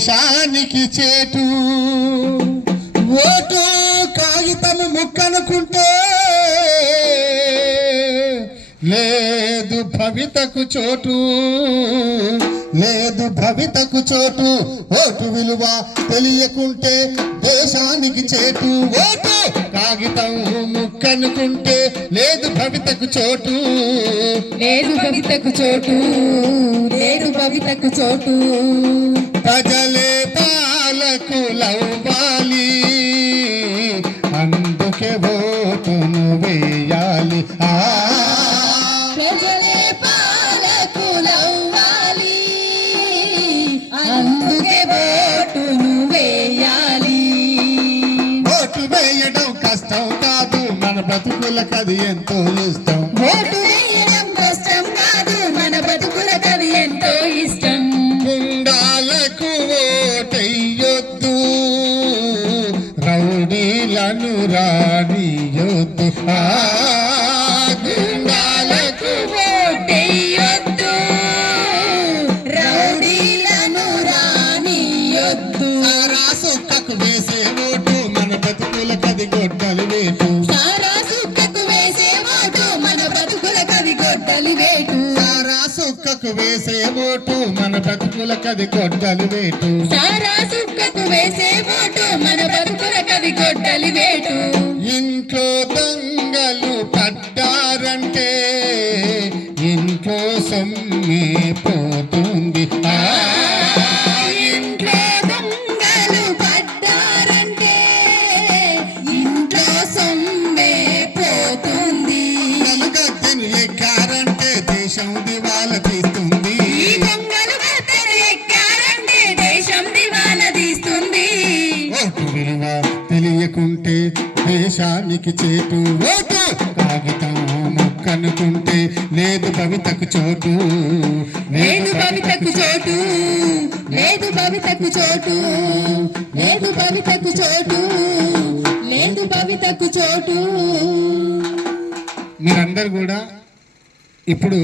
దేశానికి చేటు. ఓటు కాగితము ముక్కనుకుంటే లేదు భవితకు చోటు, లేదు భవితకు చోటు. ఓటు విలువ తెలియకుంటే దేశానికి చేటు. ఓటు కాగితం ముక్కనుకుంటే లేదు భవితకు చోటు, లేదు భవితకు చోటు, లేదు భవితకు చోటు. ప్రజలే పాలకులవ్వాలి, అందుకే ఓటును వేయాలి. ప్రజలే పాలకులవ్వాలి, అందుకే ఓటును వేయాలి. ఓటు వేయడం కష్టం కాదు, మన బతుకులకది ఎంతో ఇష్టం. ఓటు వేయడం కష్టం కాదు, మన బతుకులకది ఎంతో ఇష్టం. గుండాలకు ఓటెయ్యొద్దు, రౌడీలను రానియొద్దు. గుండాలకు ఓటెయ్యొద్దు, రౌడీలను రానియొద్దు. సారా సుక్కకు వేసే ఓటు మన బతుకులకది గొడ్డలి వేటు. సారా సుక్కకు వేసే ఓటు మన బతుకులకది గొడ్డలి వేటు. సారా సుక్కకు వేసే ఓటు మన బతుకులకది గొడ్డలి వేటు. సారా సుక్కకు వేసే ఓటు మన బతుకులకది గొడ్డలి వేటు. ఇంట్లో దొంగలు పడ్డారంటే ఇంట్లో సొమ్మే పోతుంది. ఇంట్లో దొంగలు పడ్డారంటే ఇంట్లో సొమ్మే పోతుంది. గద్దెను ఎక్కారంటే దేశం దివాలా తీస్తుంది. ఈ దొంగలు గద్దెను ఎక్కారంటే దేశం దివాలా తీస్తుంది. ఓటు విలువ తెలియకుంటే దేశానికి చేటు. ఓటు కాగితం ముక్కనుకుంటే లేదు భవితకు చోటు, లేదు భవితకు చోటు, లేదు భవితకు చోటు, లేదు భవితకు చోటు, లేదు భవితకు చోటు. మీరందరూ కూడా ఇప్పుడు